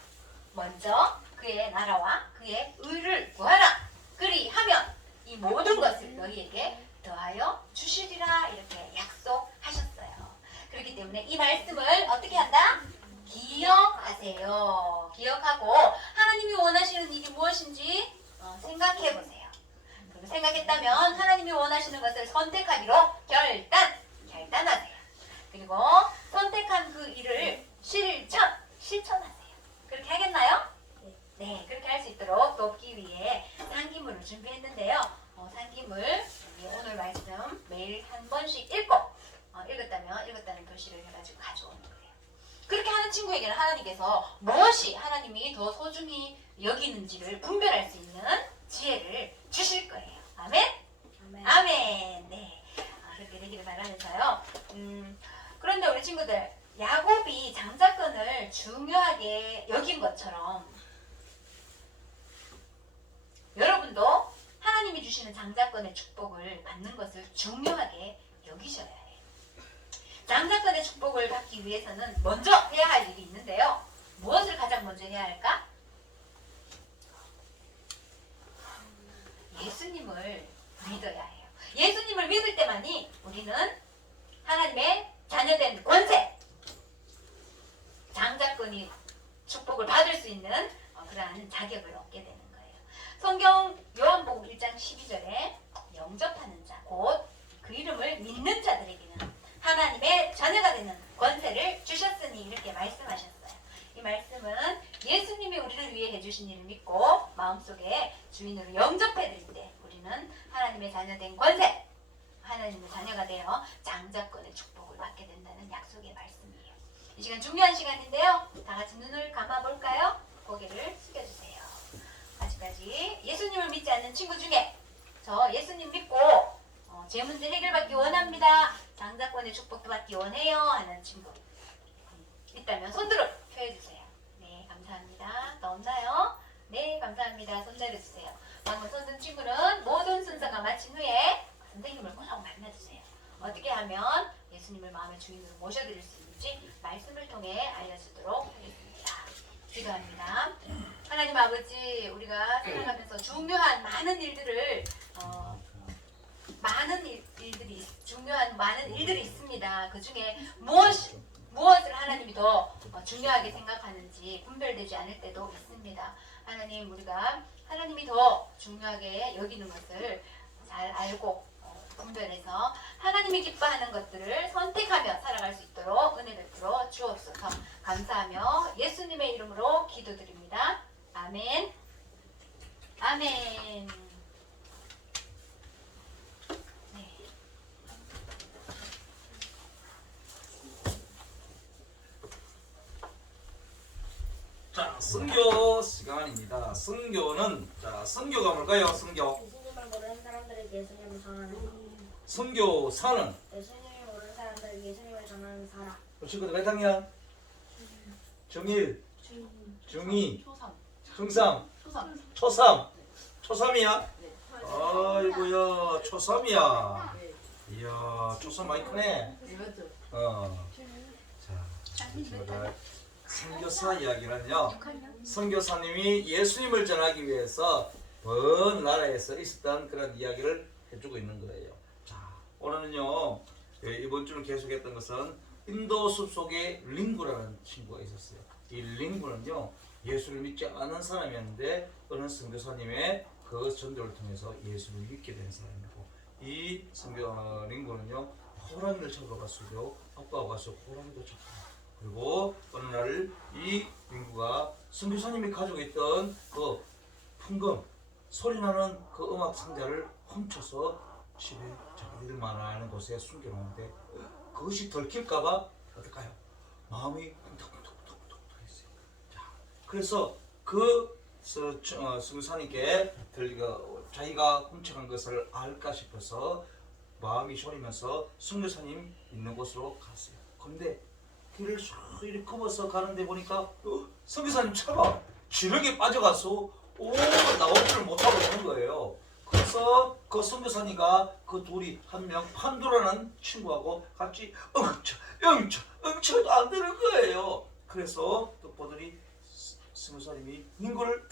먼저 그의 나라와 그의 의를 구하라. 그리하면 이 모든 것을 너희에게 더하여 주시리라 이렇게 약속하셨어요. 그렇기 때문에 이 말씀을 어떻게 한다? 기억하세요. 기억하고 하나님이 원하시는 일이 무엇인지 생각해보세요. 그리고 생각했다면 하나님이 원하시는 것을 선택하기로 결단하세요. 그리고 선택한 그 일을 실천하세요. 그렇게 하겠나요? 네, 그렇게 할 수 있도록 돕기 위해 상기물을 준비했는데요. 상기물 오늘 말씀 매일 한 번씩 읽었다면 읽었다는 표시를 해가지고 가져오는 거예요. 그렇게 하는 친구에게는 하나님께서 무엇이 하나님이 더 소중히 여기는지를 분별할 수 있는 지혜를 주실 거예요. 아멘? 아멘. 네. 그렇게 되기를 바라면서요. 그런데 우리 친구들, 야곱이 장자권을 중요하게 여긴 것처럼 여러분도 하나님이 주시는 장자권의 축복을 받는 것을 중요하게 여기셔야 해요. 장자권의 축복을 받기 위해서는 먼저 해야 할 일이 있는데요. 무엇을 가장 먼저 해야 할까? 예수님을 믿어야 해요. 예수님을 믿을 때만이 우리는 하나님의 자녀된 권세, 장자권이 축복을 받을 수 있는 그러한 자격을 얻게 되는 거예요. 성경 요한복음 1장 12절에 영접하는 자, 곧 그 이름을 믿는 자들에게는 하나님의 자녀가 되는 권세를 주셨으니 이렇게 말씀하셨어요. 이 말씀은 예수님이 우리를 위해 해주신 일을 믿고 마음속에 주인으로 영접해드릴 때 우리는 하나님의 자녀된 권세, 하나님의 자녀가 되어 장자권의 축복을 받게 된다는 약속의 말씀이에요. 이 시간 중요한 시간인데요. 다 같이 눈을 감아볼까요? 고개를 숙여주세요. 아직까지 예수님을 믿지 않는 친구 중에 저 예수님 믿고 제 문제 해결받기 원합니다. 장자권의 축복도 받기 원해요 하는 친구 있다면 손들어 펴주세요. 네, 감사합니다. 더 없나요? 네, 감사합니다. 손 내려주세요. 방금 손든 친구는 모든 순서가 마친 후에 선생님을 꼭 만나주세요. 어떻게 하면 예수님을 마음의 주인으로 모셔드릴 수 있는지 말씀을 통해 알려주도록 하겠습니다. 기도합니다. 하나님 아버지, 우리가 살아가면서 중요한 많은 일들을 중요한 많은 일들이 있습니다. 그 중에 무엇을 하나님이 더 중요하게 생각하는지 분별되지 않을 때도 있습니다. 하나님, 우리가 하나님이 더 중요하게 여기는 것을 잘 알고 분별해서 하나님이 기뻐하는 것들을 선택하며 살아갈 수 있도록 은혜 베풀어 주옵소서. 감사하며 예수님의 이름으로 기도드립니다. 아멘. 아멘. 네. 자, 선교 시간입니다. 선교는 선교가 뭘까요? 선교. 예수님을 모르는 사람들에게 예수님을 전하는 선교사는 예수님을 모르는 사람들에게 예수님을 전하는 사람. 친구들 몇 학년? 중1, 중2, 초삼. 중3, 초삼. 초3. 초3이야? 네. 아이고야, 초3이야. 네. 이야, 초3 많이 크네. 네, 맞죠? 자, 친구들 선교사 이야기는요. 선교사님이 예수님을 전하기 위해서 먼 나라에서 있었던 그런 이야기를 해주고 있는 거예요. 자, 오늘은요. 이번 주를 계속했던 것은 인도 숲속에 링구라는 친구가 있었어요. 이 링구는요. 예수를 믿지 않은 사람이었는데 어느 선교사님의 그 전도를 통해서 예수를 믿게 된 사람이고, 이 링구는요. 호랑이를 잡으러 갔어요. 아빠가 가서 호랑이도 잡고, 그리고 어느 날 이 링구가 선교사님이 가지고 있던 그 풍금 소리나는 그 음악 상자를 훔쳐서 집에 자기들만 아는 곳에 숨겨놓는데 그것이 들킬까봐 어떨까요? 마음이 쿵덕쿵덕쿵덕쿵덕 했어요. 자, 그래서 그 선교사님께 자기가 훔쳐간 것을 알까 싶어서 마음이 졸이면서 선교사님 있는 곳으로 갔어요. 그런데 길을 쭉 이렇게 검어서 가는데 보니까 선교사님 차가 지렁이에 빠져가서 나오지를 못하고 있는 거예요. 그래서 그 선교사님과 그 둘이 한 명 판도라는 친구하고 같이 응쳐도 안 되는 거예요. 그래서 떡보들이 선교사님이 닝구를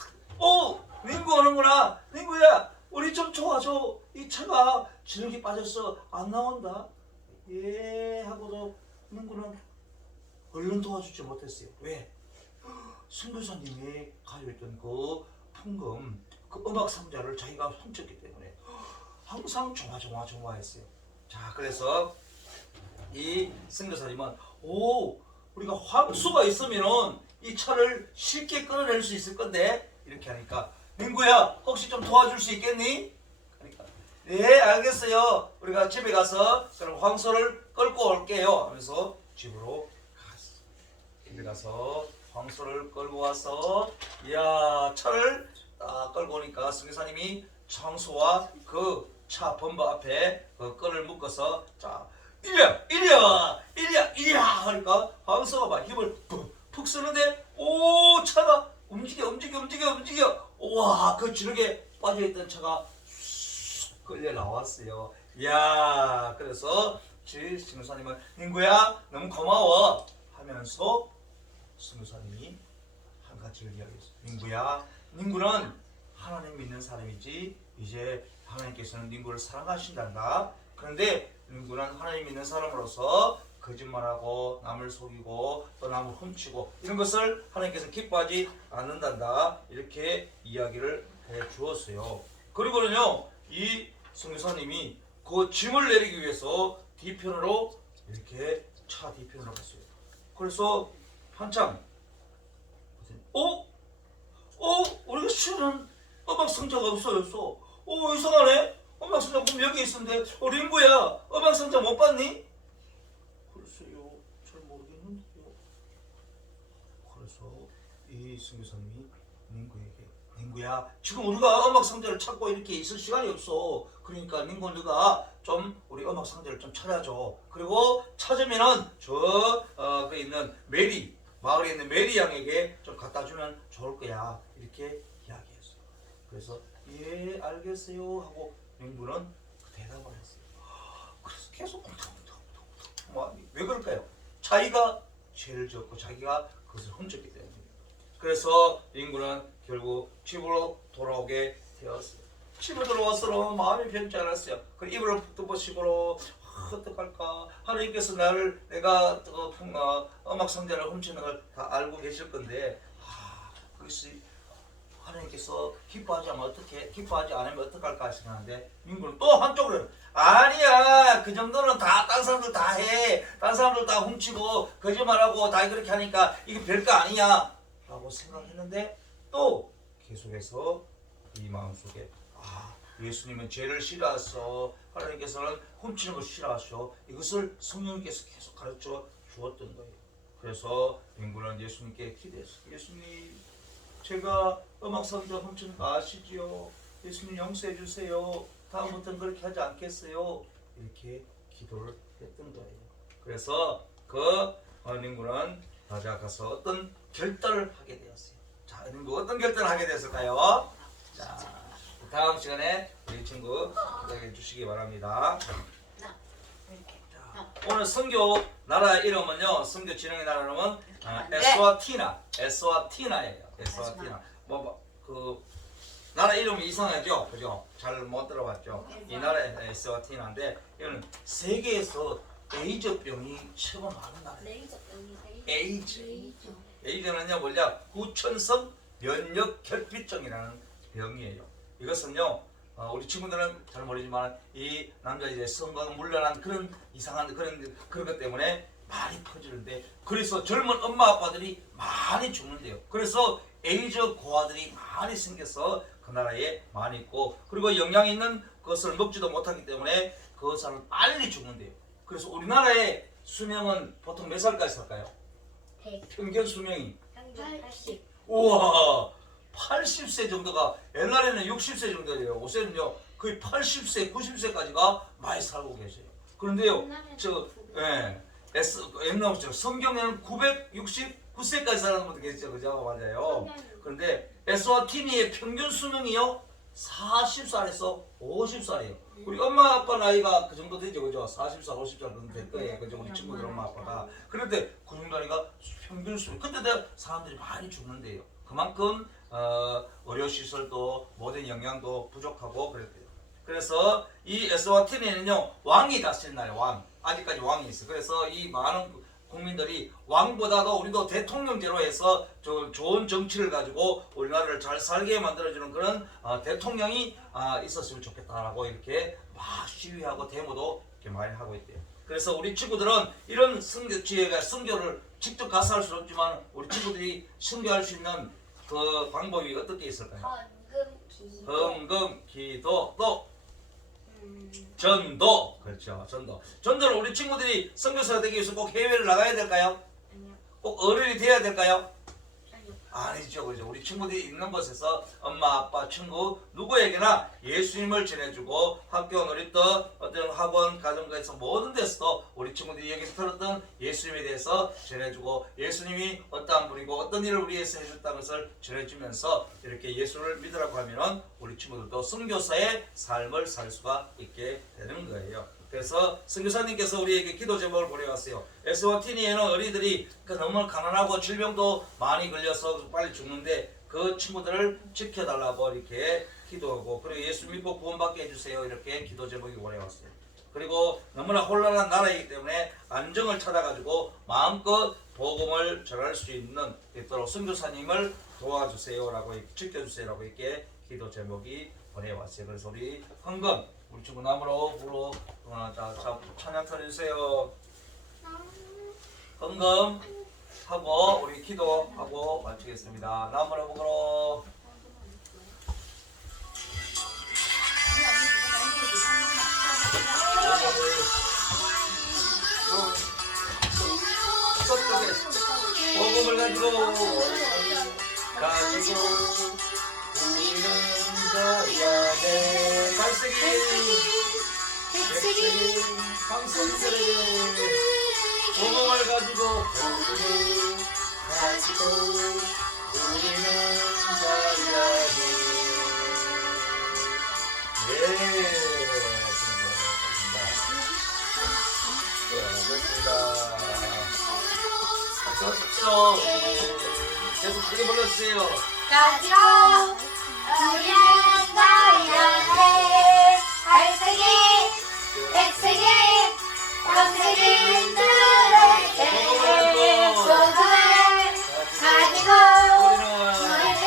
닝구 오는구나. 닝구야, 우리 좀 도와줘. 이 차가 지렁이 빠져서 안 나온다. 예 하고도 닝구는 얼른 도와주지 못했어요. 왜? 선교사님이 가지고 있던 그 풍금, 그 음악 상자를 자기가 훔쳤기 때문에 항상 조마조마했어요. 자, 그래서 이 선교사님은 우리가 황수가 있으면은 이 차를 쉽게 끌어낼 수 있을 건데, 이렇게 하니까 민구야, 혹시 좀 도와줄 수 있겠니? 그러니까 네, 알겠어요. 우리가 집에 가서 그럼 황소를 끌고 올게요 하면서 집으로 갔어. 집에 가서 황소를 끌고 와서 차를 딱 끌고 오니까 선교사님이 청소와 그 차 범버 앞에 그 끈을 묶어서 자 이리야 하니까 황소가 막 힘을 푹 쓰는데 차가 움직여. 와, 그 지렁이에 빠져있던 차가 쑥 끌려 나왔어요. 이야, 그래서 선교사님은 닝구야 너무 고마워 하면서 선교사님이 한 가지를 이야기했어요. 닝구는 하나님 믿는 사람이지 이제 하나님께서는 닝구를 사랑하신단다. 그런데 닝구는 하나님 믿는 사람으로서 거짓말하고 남을 속이고 또 남을 훔치고 이런 것을 하나님께서 기뻐하지 않는단다. 이렇게 이야기를 해 주었어요. 그리고는요, 이 선교사님이 그 짐을 내리기 위해서 뒤편으로 이렇게 차 뒤편으로 갔어요. 그래서 한참 우리가 싫어하는 음악 상자가 없어졌어. 이상하네. 음악 상자 보면 여기 있었는데 링구야, 음악 상자 못 봤니? 글쎄요, 잘 모르겠는데요. 그래서 이 선교사님이 링구야, 지금 우리가 음악 상자를 찾고 이렇게 있을 시간이 없어. 그러니까 링구, 너가 좀 우리 음악 상자를 좀 찾아줘. 그리고 찾으면은 그 있는 메리, 마을에 있는 메리 양에게 좀 갖다 주면 좋을 거야. 이렇게 이야기했어요. 그래서 예, 알겠어요 하고 링구는 대답을 했어요. 그래서 계속 왜 그럴까요? 자기가 죄를 지었고 자기가 그것을 훔쳤기 때문에. 그래서 인구는 결국 집으로 돌아오게 되었어요. 집에 들어와서는 마음이 편치 않았어요. 그 이불을 덮어씌고 어떡할까? 하나님께서 내가 음악 성전을 훔치는 걸 다 알고 계실 건데, 그래서 하나님께서 기뻐하지 않으면 어떡할까 생각하는데, 민구는 또 한쪽으로 아니야, 그 정도는 다 딴 사람들 다 해, 딴 사람들 다 훔치고 거짓말하고 다 그렇게 하니까 이게 별거 아니야 라고 생각했는데, 또 계속해서 이 마음속에 예수님은 죄를 싫어하셔, 하나님께서는 훔치는 것을 싫어하셔, 이것을 성령님께서 계속 가르쳐 주었던 거예요. 그래서 민구는 예수님께 기도했어요. 예수님, 제가 음악 선전 훔치는 거 아시지요? 예수님 용서해 주세요. 다음부터는 그렇게 하지 않겠어요? 이렇게 기도를 했던 거예요. 그래서 민구는 가서 어떤 결단을 하게 되었어요. 자, 민구 어떤 결단을 하게 됐을까요? 자, 다음 시간에 우리 친구 기다려 주시기 바랍니다. 오늘 선교 나라 이름은요, 선교 진흥의 나라 이름은 에스와티나예요. 에스와티나. 그 나라 이름이 이상하죠, 그죠? 잘 못 들어봤죠. 이 나라의 에스와티나인데, 이거는 세계에서 에이즈병이 최고 많은 나라예요. 에이즈는요, 원래 후천성 면역 결핍증이라는 병이에요. 이것은요, 우리 친구들은 잘 모르지만 이 남자들의 성과가 물러난 그런 이상한 그런 것 때문에 많이 퍼지는데, 그래서 젊은 엄마 아빠들이 많이 죽는데요. 그래서 에이즈 고아들이 많이 생겨서 그 나라에 많이 있고, 그리고 영양 있는 것을 먹지도 못하기 때문에 그 사람은 빨리 죽는데요. 그래서 우리나라의 수명은 보통 몇 살까지 살까요? 평균 수명이 80. 우와, 80세 정도가, 옛날에는 60세 정도예요. 요새는요 거의 80세, 90세까지가 많이 살고 계세요. 그런데요, 옛날 성경에는 969세까지 사는 분도 계시죠, 그죠? 맞아요. 그런데 에스와티니의 평균 수명이요 40살에서 50살이에요. 우리 엄마 아빠 나이가 그 정도 되죠, 그죠? 40살, 50살 정도 될 거예요, 그죠? 우리 친구들 엄마 아빠가. 그런데 그 정도 나이가 평균 수명. 근데 사람들이 많이 죽는데요. 그만큼 의료시설도 모든 영양도 부족하고 그랬대요. 그래서 이 에스와티니는요, 왕이 다스린 나라예요. 왕. 아직까지 왕이 있어요. 그래서 이 많은 국민들이 왕보다도 우리도 대통령제로 해서 좋은 정치를 가지고 우리나라를 잘 살게 만들어주는 그런 대통령이 있었으면 좋겠다라고 이렇게 막 시위하고 데모도 이렇게 많이 하고 있대요. 그래서 우리 친구들은 이런 선교를 직접 가서 할 수는 없지만, 우리 친구들이 선교할 수 있는 그 방법이 어떻게 있을까요? 헌금, 기도, 또 전도. 그렇죠, 전도. 전도를 우리 친구들이 선교사가 되기 위해서 꼭 해외를 나가야 될까요? 꼭 어른이 돼야 될까요? 아니죠, 그죠? 우리 친구들이 있는 곳에서 엄마, 아빠, 친구 누구에게나 예수님을 전해주고, 학교, 놀이터, 어떤 학원, 가정가에서 모든 데서도 우리 친구들이 여기서 들었던 예수님에 대해서 전해주고, 예수님이 어떠한 분이고 어떤 일을 우리 위해서 해줬다는 것을 전해주면서 이렇게 예수를 믿으라고 하면은 우리 친구들도 선교사의 삶을 살 수가 있게 되는 거예요. 그래서 선교사님께서 우리에게 기도 제목을 보내왔어요. 에스와티니에는 어린이들이 너무 가난하고 질병도 많이 걸려서 빨리 죽는데, 그 친구들을 지켜달라고 이렇게 기도하고, 그리고 예수 믿고 구원받게 해주세요, 이렇게 기도 제목이 보내왔어요. 그리고 너무나 혼란한 나라이기 때문에 안정을 찾아가지고 마음껏 복음을 전할 수 있도록 선교사님을 도와주세요라고, 지켜주세요라고 이렇게 기도 제목이 보내왔어요. 그래서 우리 헌금, 우리 친구 나무로 부로 찬양 터내주세요. 헌금 하고 우리 기도하고 마치겠습니다. 나무로 부로. 복음을 가지고 우리는 가야 돼. 갈색이 백색이 황선들에게 복음을 가지고 우리는 가야 돼. 네, 좋습니다. 박수. 계속 크게 불러주세요. 가지고 우리는 가야 해. 갈색이 백색이 검색이 뚫을 때 소중을 가지고 우리는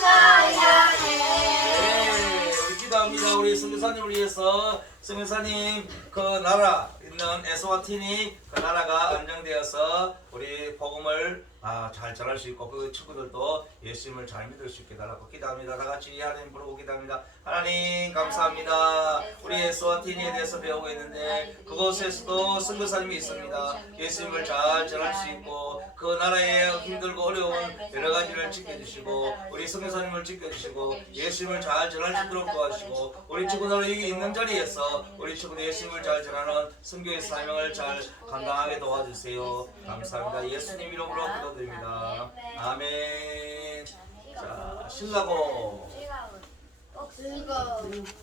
가야 해. 네, 우리 기도합니다. 우리 선교사님을 위해서 선교사님 그 나라 있는 에스와티니 그 나라가 안정되어서 우리 복음을 잘 전할 수 있고 그 친구들도 예수님을 잘 믿을 수 있게 달라고 기도합니다. 다 같이 하나님 부르고 기도합니다. 하나님 감사합니다. 우리 에스와티니에 대해서 배우고 있는데 그곳에서도 선교사님이 있습니다. 예수님을 잘 전할 수 있고 그 나라의 힘들고 어려운 여러 가지를 지켜주시고 우리 선교사님을 지켜주시고 예수님을 잘 전할 수 있도록 도와주시고 우리 친구들 여기 있는 자리에서 우리 친구들 예수님을 잘 전하는 선교의 사명을 잘 감당하게 도와주세요. 감사합니다. 예수님 이름으로 기도드립니다. 아멘. 자, 신나고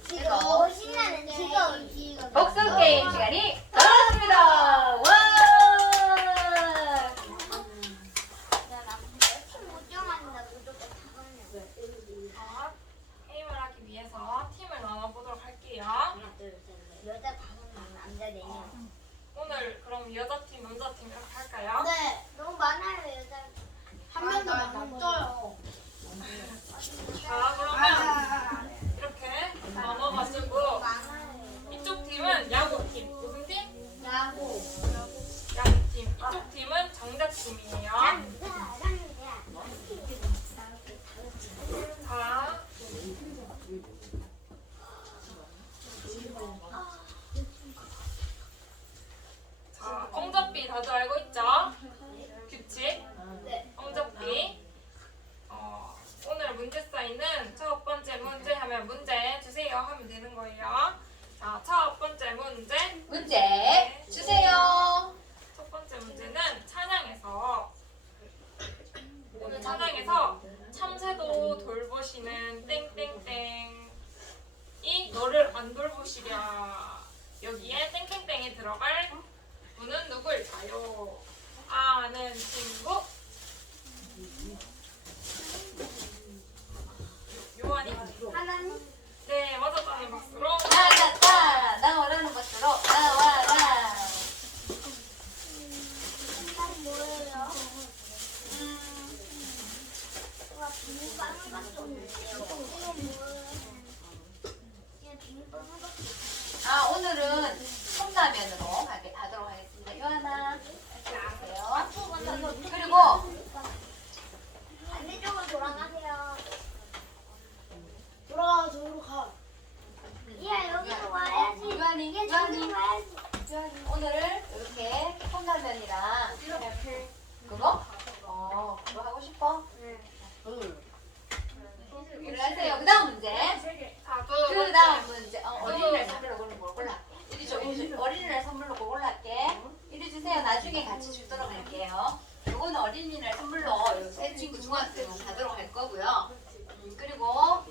즐거워 신나는 즐거운 복수 게임 시간이 돌아왔습니다. 와! 자, 게임을 하기 위해서 팀을 나눠보도록 할게요. 여자 5명 남자 4명. 오늘 그럼 여자팀, 남자팀 이렇게 할까요? 네, 너무 많아요 여자. 한 명도 많아요. 자, 그러면 이렇게 나눠가지고 이쪽 팀은 야구팀, 무슨 팀? 야구. 야구팀. 이쪽 팀은 장자팀이에요. 자, 엉접비 다들 알고 있죠? 규칙. 네. 엉접비. 오늘 문제 쌓이는 첫 번째 문제 하면 문제 주세요 하면 되는 거예요. 자, 첫 번째 문제. 문제 주세요. 첫 번째 문제는 찬양에서 오늘 찬양에서 참새도 돌보시는 땡땡땡이 너를 안 돌보시랴. 여기에 땡땡땡이 들어갈 분은 누구일까요? 아는 친구? 요한이? 하나님. 네, 맞았다는 박수로. 나갔다. 나오라는 것으로 나와라. 신발 뭐예요? 와 비빔밥밖에 없는데요. 이건 뭐예요? 이게 비빔밥밖에 없어요. 오늘은 컵라면으로 하도록 하겠습니다. 요하나 이렇게 해주세요. 그리고 반대쪽으로 돌아가세요. 돌아가 저기로 가. 야 여기로 와야지. 요한이 얘 저기로 와야지. 오늘을 이렇게 컵라면이랑 그거? 그거 하고 싶어? 네. 일어나세요. 그 다음 문제. 자, 그 다음 문제. 어린이날 선물로 뭘 골라? 이리 줘. 어린이날 선물로 뭐 골라할게. 이리 주세요. 나중에 같이 주도록 할게요. 이거는 어린이날 선물로 새 친구 중학생은 가도록 할 거고요. 그리고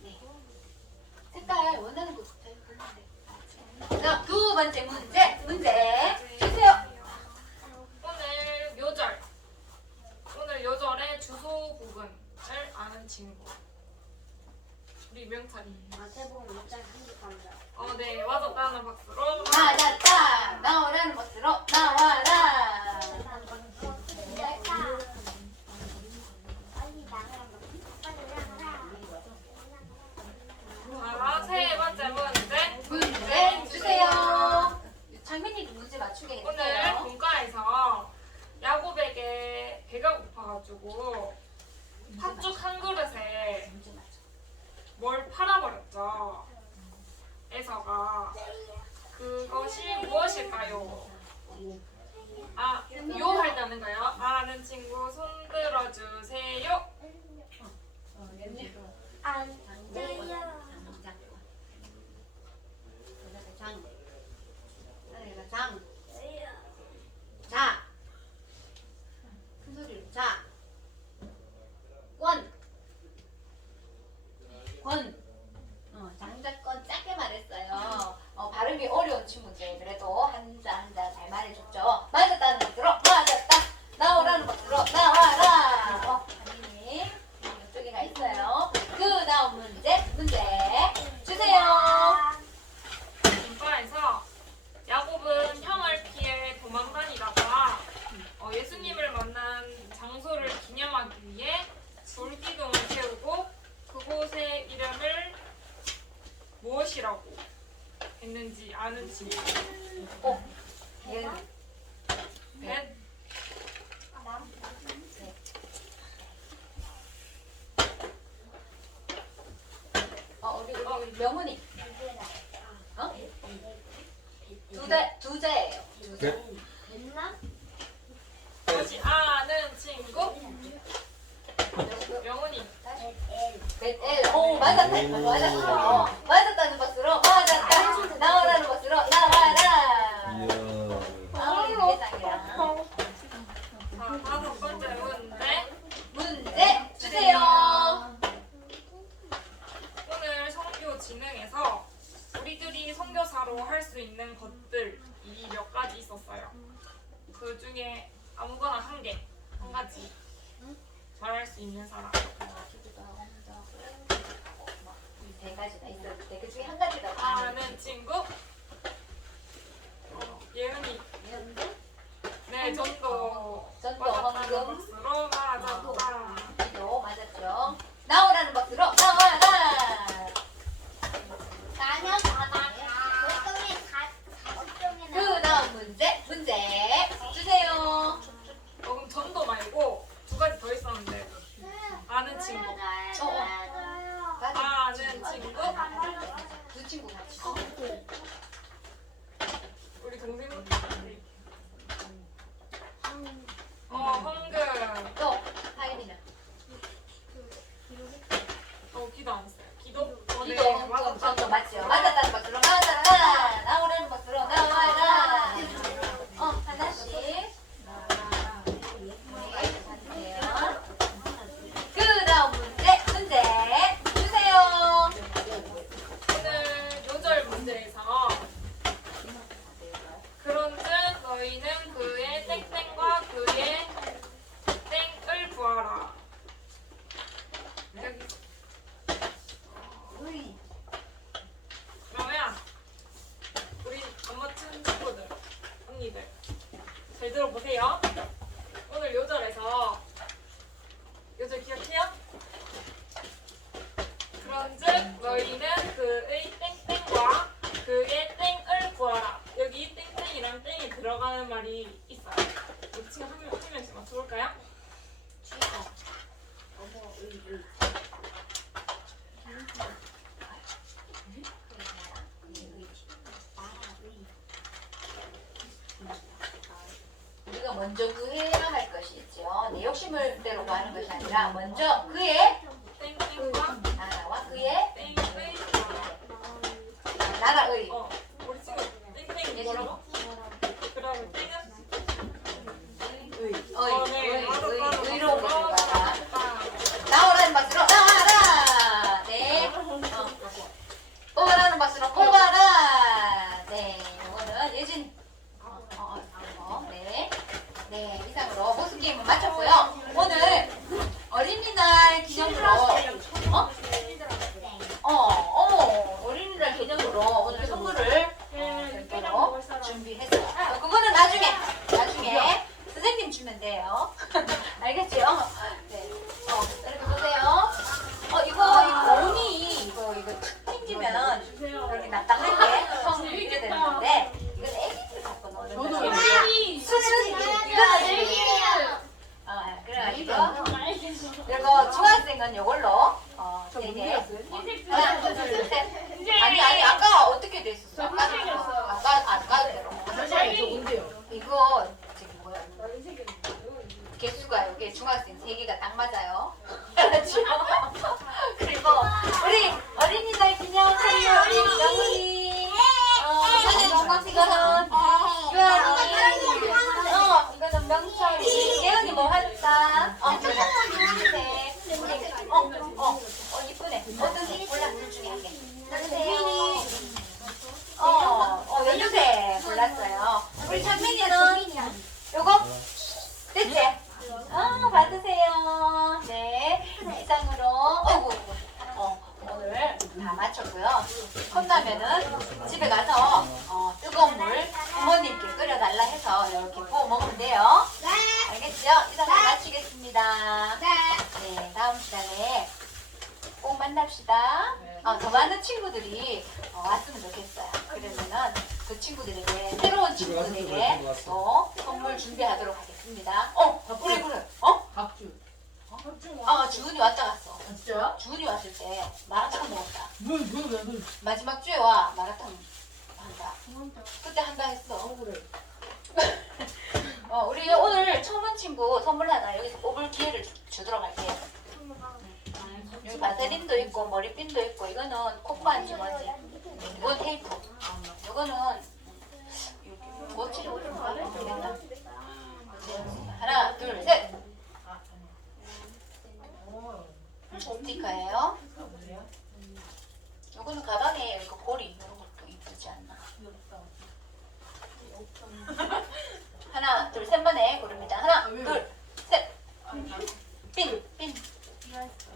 네. 색깔 원하는 거 붙여 있는데. 자, 두 번째 문제 주세요. 오늘 요절. 오늘 요절의 주소 부분을 아는 친구. 우리 명찰이. 마태복음 6장 33절. 네, 맞았다는 박수로. 맞았다. 나오라는 것으로 나와라. 자, 세 번째 문제. 문제 주세요. 장민이 문제 맞추게 오늘 해주세요. 본가에서 야곱에게 배가 고파가지고 팥죽 한 그릇에 문제 맞춰. 뭘 팔아버렸죠. 에서가 그것이 무엇일까요? 요 할다는 거요. 아는 친구 손 들어주세요. 안 돼요. 장. 자. 큰 소리로. 자. 권. 장자권 짧게 말했어요. 발음이 어려운 친구인데 그래도 한자 잘 말해줬죠. 맞았다는 것으로 맞았다. 나오라는 것으로 나와라. 문제 주세요. 문과에서 야곱은 형을 피해 도망다니다가 예수님을 만난 장소를 기념하기 위해 불기둥을 세우고 그곳의 이름을 무엇이라고 했는지 아는 친구. 예은이. 벳. 우리 명훈이. 어? 두 자예요. 다시 아는 친구. 명훈이. 벳엘. 오, 맞았다. 맞았어. 맞았다는 것으로 맞았다. 나오라는 것으로 나와라. 이야. 세상이야. 자, 다섯 번째 문제. 문제 주세요. 오늘 선교 진흥에서 우리들이 선교사로 할 수 있는 것들이 몇 가지 있었어요. 그 중에 아무거나 한 가지 말할 수 있는 사람. 네 가지나 있었는데 그 중에 한 가지다. 아는 친구. 예은이. 네, 전도. 전도 맞았다는 헌금. 것으로 맞았다. 또 맞았죠. 나오라는 것으로 나와라. 그 다음 문제 주세요. 그럼 전도 말고 두 가지 더 있었는데. 아는 친구. 아는 친구. 두 친구 같이. 우리 동생. 황금. 또 하인이는 기도 안 했어요. 기도. 기도 헌금 전도 맞죠. 맞았다는 것으로 나와라. 나오라는 것으로 나와라. 하나씩. 그 다음 문제 주세요. 오늘 요절 문제에서 그런즉 너희는 그의 땡땡과 그의 땡을 구하라. 여기. 그러면 우리 안 맞춘 친구들, 언니들 잘 들어보세요. 오늘 요절에서 요절 기억해요? 그런즉 너희는 그의 땡땡과 그의 땡을 구하라. 여기 땡땡이랑 땡이 들어가는 말이 있어요. 우리 친구 한 명씩 맞춰볼까요? 우리가 먼저 구해야 할 것이 있죠. 내 욕심을 대로 구하는 것이 아니라 먼저 그의 땡땡과 나라와 그의 땡의 구하라. 나라의 우리 친구 땡땡이 뭐라고? 그러면 땡은? 의로운 것을 구하라. 나오라는 것으로 나와라. 네. 뽑아라는 것으로 뽑아라. 네. 이거는 예진이. 네. 네. 이상으로 모습 게임을 마쳤고요. 오늘 어린이날 기념으로 어린이날 기념으로 오늘 선물을 별도로 준비했어요. 그거는 나중에 선생님 주면 돼요. 알겠죠? 네. 이렇게 보세요. 이거 온이 이거 탁 튕기면 이렇게 납작하게 텅 비게 되는 건데 이건 애기들 갖고 노는 거예요. 그래가지고 이거 중학생은 이걸로 되게 하나 둘셋 아니 아까 어떻게 됐었어? 아까 대로 이거 지금 뭐야? 개수가 여기 중학생 3개가 딱 맞아요. 그리고 우리 어린이날 기념 선물 우리 명훈이 이거는 유아니 이거는 명철이 예은이 뭐 할까? 이쁘네. 어떤 색 골라 둘 중에 한 개. 주세요. 연두색 골랐어요. 우리 창민이는 요거 됐지? 받으세요. 네. 이상으로 오늘 마쳤고요. 컵라면은 집에 가서 뜨거운 물 부모님께 끓여달라 해서 이렇게 부어 먹으면 돼요. 알겠죠? 이상을 마치겠습니다. 네, 다음 시간에 꼭 만납시다. 더 많은 친구들이 왔으면 좋겠어요. 그러면은 그 친구들에게, 새로운 친구들에게 또 선물 준비하도록 하겠습니다. 그래. 박주. 주은이 왔다 갔어. 진짜요? 주은이 왔을 때 마라탕 먹었다. 왜? 마지막 주에 와 마라탕 한다. 그때 한다 했어. 그래. 우리 오늘 처음 온 친구 선물 하나 여기서 뽑을 기회를 주도록 할게요. 여기 바세린도 있고 머리핀도 있고, 이거는 콧반 뭐지? 이건 테이프. 이거는 이렇게 모치를 모르겠다. 하나, 둘, 셋. 스티커예요. 이거는 가방에 이거 고리 이런 것도 이쁘지 않나? 하나, 둘, 셋 번에 고릅니다. 하나, 둘, 셋. 핀.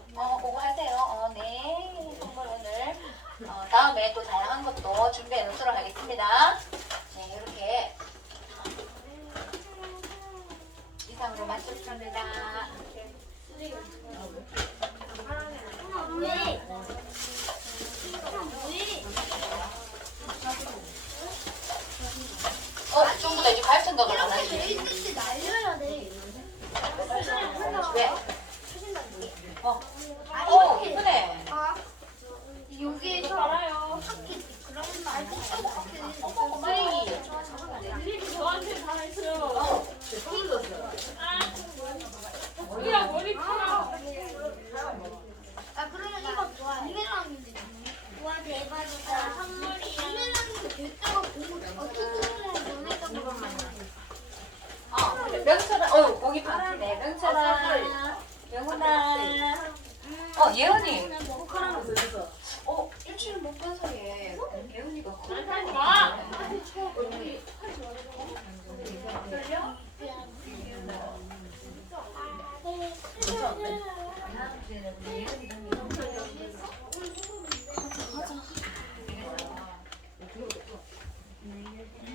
그거 하세요. 네. 선물 오늘 다음에 또 다양한 것도 준비해 놓도록 하겠습니다. 네, 이렇게 이상으로 마쳤습니다. 전부 다 이제 갈 생각을 안 하지. 날려야 돼. 왜? 이쁘네. 여기에서 알아요. 그런 말도 쓰레기. 저한테 다 했어요. 우리야 머리카락. 그러면 이거 부메랑인데. 와 대박이다. 선물이야. 부메랑이 됐다가 보고 어떻게 보냈던 거만. 명철아, 거기 바뀌네. 명철아, 영훈아. 예은이. 일주일 못 본 사이에 예은이가 와. 예은이가